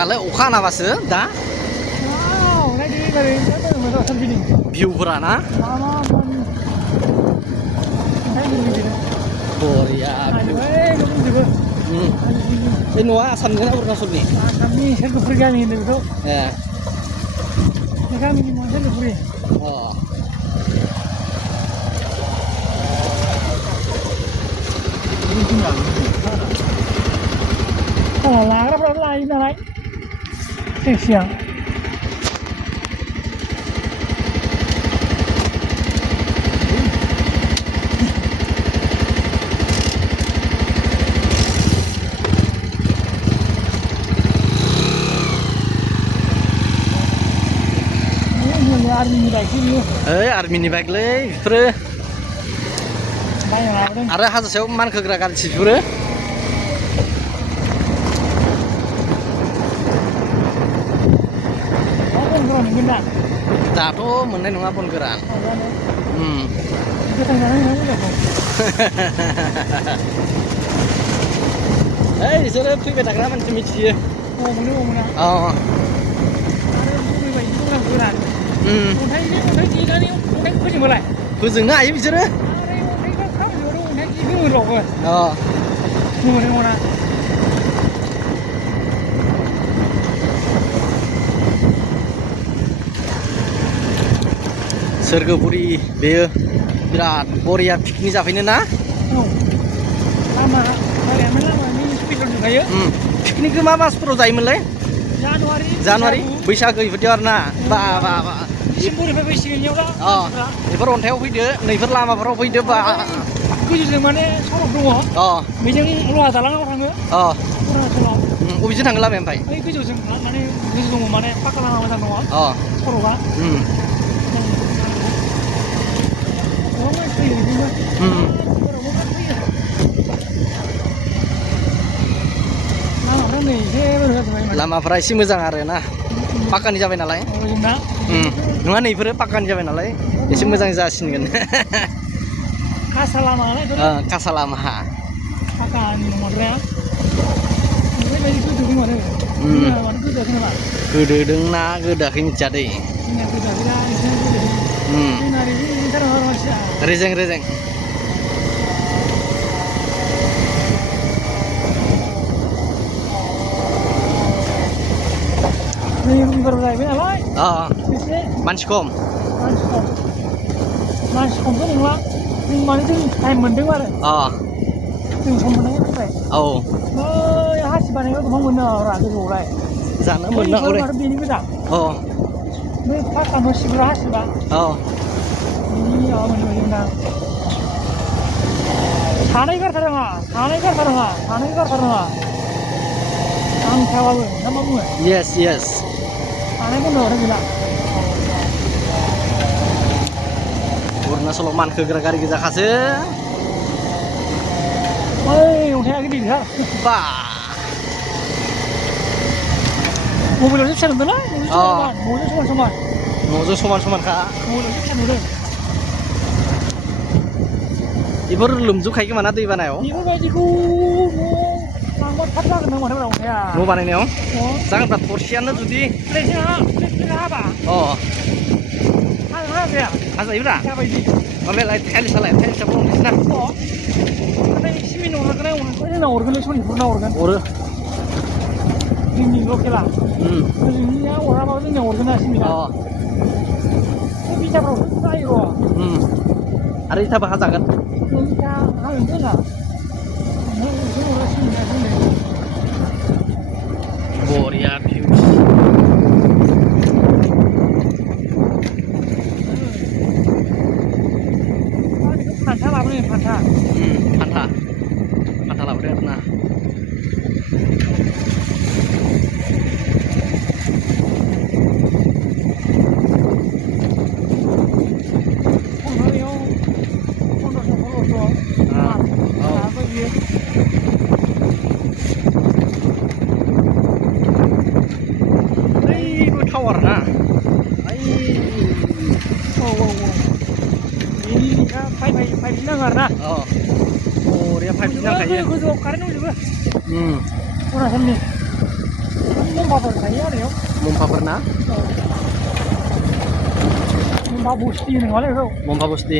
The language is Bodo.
दालाय अखा हानाबासो दा भिउफोरा ना बरिया बे न'आ आसामनि ना अरुणाचलनि आसामनि सेरगुफुरि गामि होनो बेखौ बे गामिनि मुङा सेरगुफुरि लाग्राफ्रा लायो नालाय सिगां आर्मिनि बाइकसो बियो आर्मिनि बाइकलै बेफोरो बायना लाबोदों आरो हाजो सायाव मानखोग्रा गारिसो बेफोरो मोनगोन दा दाथ' मोननाय नङा बन गोरान गोथां जानाय नङा मोजांखौ ओइ बिसोरो फैबाय थाग्रा मानसि मिथियो मोनो गोरान अन्थाइ देनानै अन्थाइ फोजोंबालाय फोजोंनो हायो बिसोरो अन्थाइखौ खालामजोबो अन्थाइ गोमोरावबो गोमोना सोरगोफुरि बेयो बिराद बरिया पिकनिक जाफैनो ना लामा लामानि स्पिडआव दंखायो पिकनिकखौ मा मासफोराव जायोमोनलाय जानुवारि बैसागो बेफोरदियाव आरो ना बा डिसेम्बरनिफ्राय फैसिगोन बेफोर अन्थाइयाव फैदो नैफोर लामाफोराव फैदो बा गोजौजों माने सरक दङ बेजों लहा दालाङाव थाङो अरुणाचलाव बबेजों थाङो लामाया ओमफ्राय बै गोजौजों माने गोजौ दङ माने पाका लामा मोजां दङ सरकआ लामाफ्रा एसे मोजां आरो ना पाक्कानि जाबाय नालाय नङा नैफोरो पाक्कानि जाबाय नालाय एसे मोजां जासिनगोन कासा लामा कासा लामा पाक्कानि नंद्राया ओरैबायदि गोदोदों माथो गोदोआखै नामा गोदोदों ना गोदोआखै मिथिया दै रेजें रेजें जाहैबाय नालाय मानसि खम खमथ' नंला जों माने जों टाइम मोन्दों आरो जों सम मोननायनि थाखाय बै हासि बानायग्रा दंफां मोनो गोजौआवलाय जानो मोननो आरो बेनि गोजा बै पाक्का न' सिबग्रा हासिबा बेनि माबा मोनदों सानै गारथारनाङा आं थायाबाबो ना मा बुङो येस सानै बन्द' हरनो गैला अरुणाचलाव मानखोग्रा गारि गोजाखासो ओइ अन्थाइआ गिदिरथार बा मबाइलावसो फिसा नुदोंलै न'जों समानखा मबाइलावसो फिसा नुदों बेफोर लोमजोबखायो खोमा ना दै बानायाव बेफोरबायदिखौ लांबा थाब जागोन नों माथो अन्थाइआ न' बानायनायाव जागोनबा थरसेयानो जुदि हाबा हाजायोब्रा माबायालाय टाइल्सआलाय टाइल्सआबो नोंसिना सिमेन्ट हरगोन सनिपुरना हरगोन जोंनि लकेला जोंनिया हराबाबो जोंनिया हरगोन ना सिमेन्टआ बिथाफ्रावसो जायो आरो इथाबो हाजागोन बरिया भिउ फान्था लाबोदों फान्था लाबोदों आरो ना टावार ना फाइभ नाङो आरो ना बरिया फाइभ नांखायो गोजौआव कारेन्ट दंजोबो अरुणाचलनि मुम्फाफोर थायो आरो बेयाव मुम्फाफोर ना मुम्फा बस्ति होनो नामालै बेखौ मुम्फा बस्ति